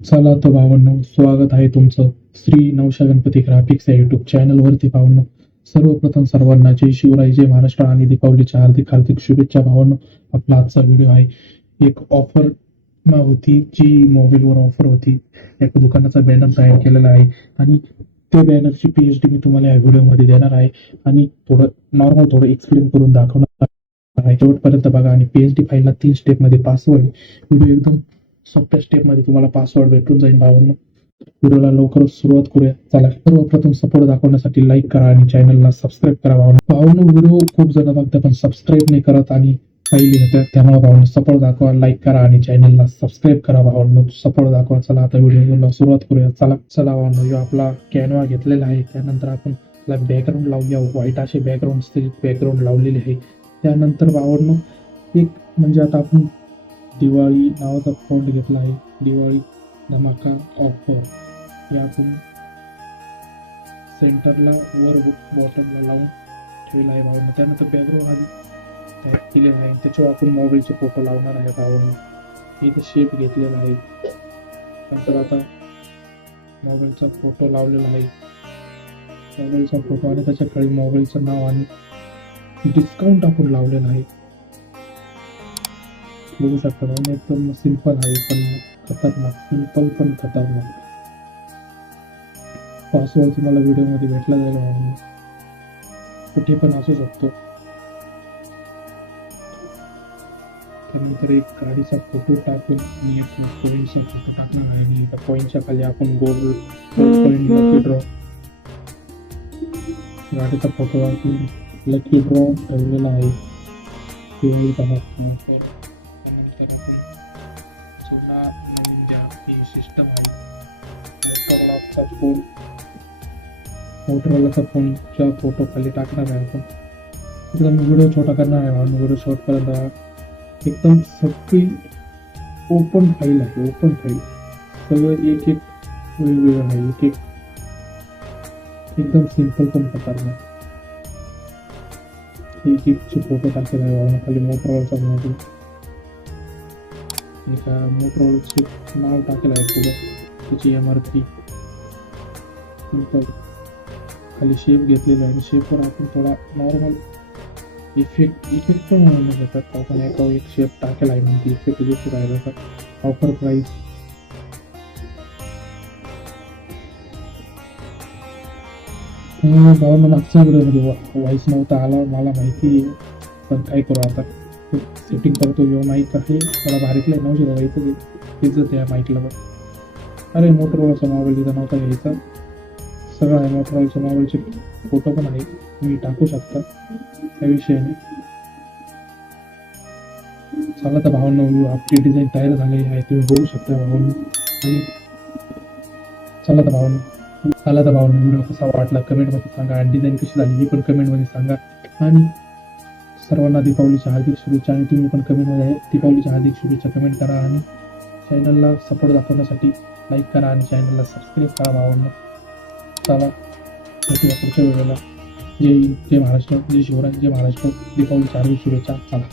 चला तर भावांनो, स्वागत आहे तुमचं श्री नवशा गणपती ग्राफिक्स या युट्यूब चॅनलवरती. भावांनो, सर्वप्रथम सर्वांना जय शिवराय, जय महाराष्ट्र आणि दीपावलीच्या हार्दिक हार्दिक शुभेच्छा. भावांनो, आपला आजचा व्हिडिओ आहे एक ऑफर होती, जी मोबाईलवर ऑफर होती. एका दुकानाचा बॅनर तयार केलेला आहे आणि ते बॅनरची पीएचडी मी तुम्हाला या व्हिडिओमध्ये देणार आहे आणि थोडं एक्सप्लेन करून दाखवणार आहे. शेवटपर्यंत बघा आणि पीएचडी फाईलला 3 स्टेपमध्ये पासवर्ड. व्हिडिओ एकदम सोप्या स्टेपमध्ये तुम्हाला पासवर्ड भेटून जाईल. भावांनो, व्हिडिओला लवकरच सुरुवात करूया. चला, सर्वप्रथम सपोर्ट दाखवण्यासाठी लाईक करा आणि चॅनलला सबस्क्राईब करा. भावांनो, व्हिडिओ खूप जण बघतात पण सबस्क्राईब नाही करत आणि फाईल येतात. त्यामुळे भावांनो, सपोर्ट दाखवा, लाईक करा आणि चॅनलला सबस्क्राईब करा. भावांनो, सपोर्ट दाखवा. चला आता व्हिडिओला सुरुवात करूया. चला भावांनो, यो आपला कॅनवा घेतलेला आहे. त्यानंतर आपण बॅकग्राऊंड लावूया. व्हाईट असे बॅकग्राऊंड लावलेले आहे. त्यानंतर भावांनो, एक म्हणजे आता आपण दिवाळी नावाचा फॉन्ट घेतला आहे. दिवाळी धमाका ऑफर हे आपण सेंटरला वर बॉटमला लावून ठेवला आहे. भावांनो, त्यानंतर बॅकग्राऊंड आधी तयार केलेला आहे. त्याच्यावर आपण मोबाईलचे फोटो लावणार आहे. भावांनो, इथे शेप घेतलेला आहे. नंतर आता मोबाईलचा फोटो लावलेला आहे. मोबाईलचा फोटो आणि त्याच्या खाली मोबाईलचं नाव आणि डिस्काउंट आपण लावलेला आहे. बघू शकता भाऊ, एकदम सिंपल आहे पण खतरनाक. सिंपल पण खतरनाक. पासवर्ड तुम्हाला व्हिडिओमध्ये भेटला जाईल. भाऊ, कुठे पण असू शकतो. त्यानंतर एक गाडीचा फोटो टाकून फोटो टाकणार आहे आणि त्या पॉईंटच्या खाली आपण गोल्ड पॉईंट लकी ड्रॉ, गाडीचा फोटो टाकून लकी ड्रॉ ठेवलेला आहे. त्यानंतर आपण जुना नवीन ज्या ही सिस्टम आहे मोटोरोलाचा फोनच्या फोटो खाली टाकणार आहे. आपण एकदम व्हिडिओ छोटा करणार आहे. व्हिडिओ शॉर्ट करत एकदम सगळी ओपन फाईल आहे. ओपन फाईल सगळं एक वेगवेगळं आहे. एकदम सिंपल पण खतरनाक. एक फोटो टाकलेला आहे. खाली मोटोरोलाचा मोबाईल, एका मोटोरोलाचे नाव टाकेलं आहे पुढं, त्याची MRP सिंपल. खाली शेप घेतलेला आहे आणि शेपवर आपण थोडा नॉर्मल इफेक्ट पण म्हणून घेतात. आपण एक शेप टाकेला आहे म्हणते इफेक्ट जे सुरू आहे बघा. ऑफर प्राईस भावांनो, मागच्या व्हिडिओमध्ये व्हॉइस नव्हता आला, मला माहिती, पण काय करू आता, सेटिंग करतो. यो माईक आहे थोडा भारीतला आहे. 900 घ्यायचं इज्जत आहे माईकला. बघ, अरे मोटोरोलाचा मोबाईल तिथं नव्हता घ्यायचा. सगळं आहे. मोटोरोलाच्या मोबाईलचे फोटो पण आहे, तुम्ही टाकू शकता, त्या विषयाने. चला तर भावांनो, आपली डिझाईन तयार झालेली आहे, तुम्ही बघू शकता भावांनो. आणि चला तर भावांनो, व्हिडिओ कसा वाटला कमेंटमध्ये सांगा आणि डिझाईन कशी झाली ही पण कमेंटमध्ये सांगा. आणि सर्वांना दीपावलीच्या हार्दिक शुभेच्छा. आणि तुम्ही पण कमेंटमध्ये दीपावलीच्या हार्दिक शुभेच्छा कमेंट करा आणि चॅनलला सपोर्ट दाखवण्यासाठी लाईक करा आणि चॅनलला सबस्क्राईब करा. भावांनो, चला भेटूया पुढच्या व्हिडिओला. जय हिंद, जय महाराष्ट्र, जय शिवराय, जय महाराष्ट्र. दीपावलीच्या हार्दिक शुभेच्छा. चला.